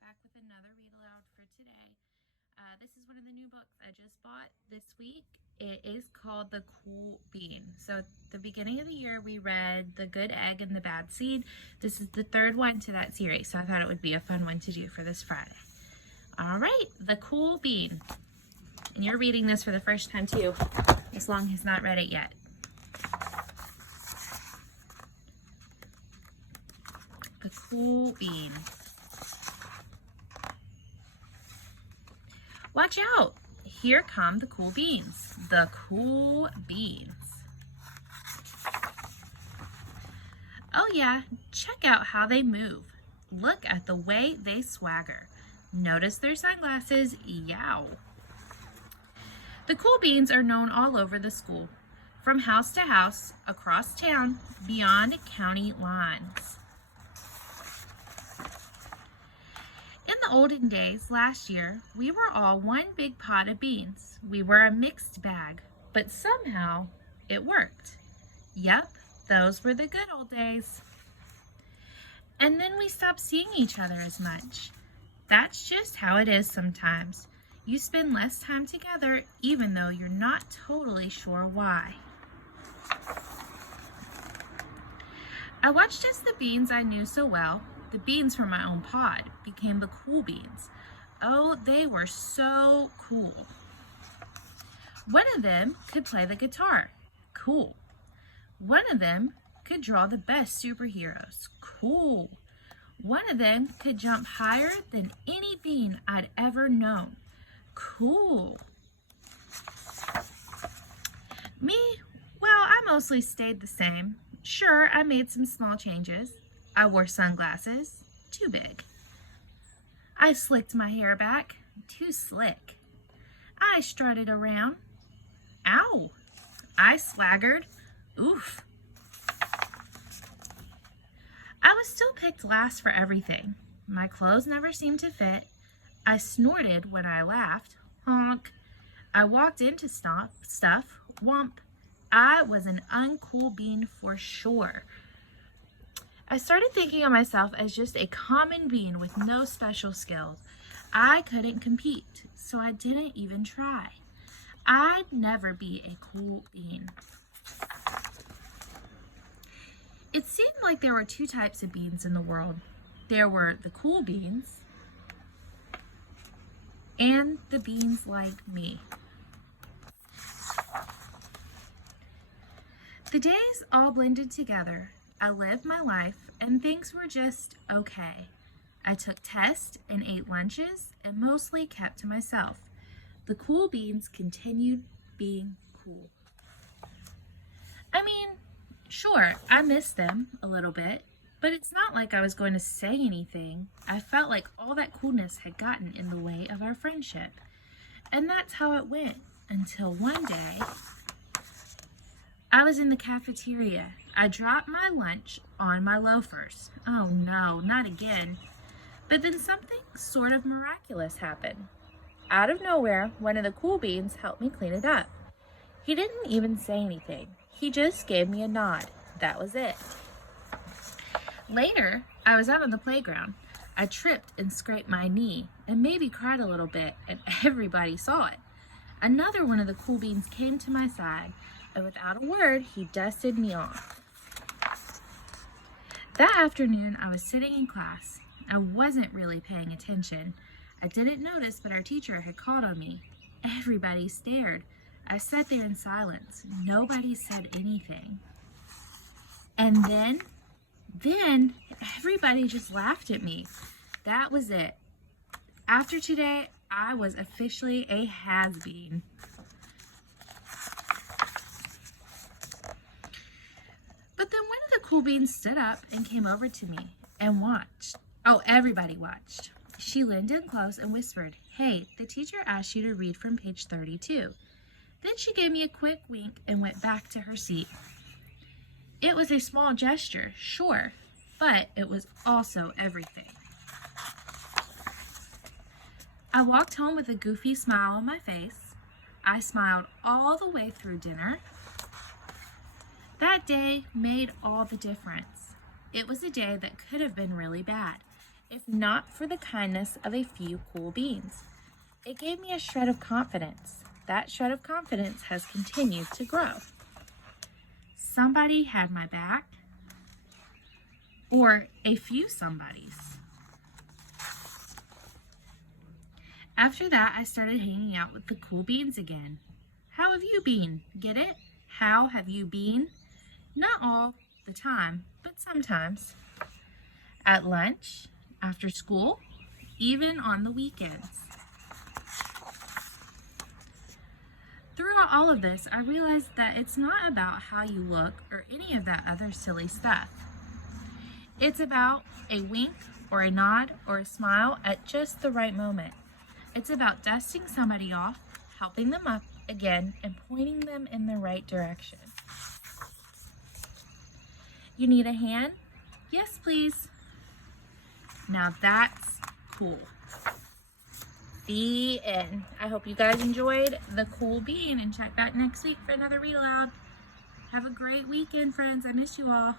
back with another read aloud for today. This is one of the new books I just bought this week. It is called The Cool Bean. So at the beginning of the year, we read The Good Egg and the Bad Seed. This is the third one to that series, so I thought it would be a fun one to do for this Friday. All right, The Cool Bean. And you're reading this for the first time too, as long as he's not read it yet. The Cool Bean. Watch out! Here come the cool beans. The cool beans. Oh yeah, check out how they move. Look at the way they swagger. Notice their sunglasses, yow. The cool beans are known all over the school, from house to house, across town, beyond county lines. In the olden days, last year, we were all one big pot of beans. We were a mixed bag, but somehow it worked. Yep, those were the good old days. And then we stopped seeing each other as much. That's just how it is sometimes. You spend less time together even though you're not totally sure why. I watched as the beans I knew so well, the beans from my own pod, became the cool beans. Oh, they were so cool. One of them could play the guitar. Cool. One of them could draw the best superheroes. Cool. One of them could jump higher than any bean I'd ever known. Cool. Me? Well, I mostly stayed the same. Sure, I made some small changes. I wore sunglasses, too big. I slicked my hair back, too slick. I strutted around. Ow! I swaggered. Oof. I was still picked last for everything. My clothes never seemed to fit. I snorted when I laughed. Honk. I walked into stuff. Whomp. I was an uncool bean for sure. I started thinking of myself as just a common bean with no special skills. I couldn't compete, so I didn't even try. I'd never be a cool bean. It seemed like there were two types of beans in the world. There were the cool beans and the beans like me. The days all blended together. I lived my life and things were just okay. I took tests and ate lunches and mostly kept to myself. The cool beans continued being cool. I mean, sure, I missed them a little bit, but it's not like I was going to say anything. I felt like all that coolness had gotten in the way of our friendship. And that's how it went until one day I was in the cafeteria. I dropped my lunch on my loafers. Oh no, not again. But then something sort of miraculous happened. Out of nowhere, one of the cool beans helped me clean it up. He didn't even say anything. He just gave me a nod. That was it. Later, I was out on the playground. I tripped and scraped my knee and maybe cried a little bit, and everybody saw it. Another one of the cool beans came to my side, and without a word, he dusted me off. That afternoon, I was sitting in class. I wasn't really paying attention. I didn't notice, but our teacher had called on me. Everybody stared. I sat there in silence. Nobody said anything. And then everybody just laughed at me. That was it. After today, I was officially a has-been. But then one of the cool beans stood up and came over to me and watched. Oh, everybody watched. She leaned in close and whispered, "Hey, the teacher asked you to read from page 32. Then she gave me a quick wink and went back to her seat. It was a small gesture, sure, but it was also everything. I walked home with a goofy smile on my face. I smiled all the way through dinner. That day made all the difference. It was a day that could have been really bad. if not for the kindness of a few cool beans. It gave me a shred of confidence. That shred of confidence has continued to grow. Somebody had my back, or a few somebodies. After that, I started hanging out with the cool beans again. How have you been? Get it? How have you been? Not all the time, but sometimes. At lunch, after school, even on the weekends. Throughout all of this, I realized that it's not about how you look or any of that other silly stuff. It's about a wink or a nod or a smile at just the right moment. It's about dusting somebody off, helping them up again, and pointing them in the right direction. You need a hand? Yes, please. Now that's cool. The end. I hope you guys enjoyed the cool bean and check back next week for another read aloud. Have a great weekend, friends. I miss you all.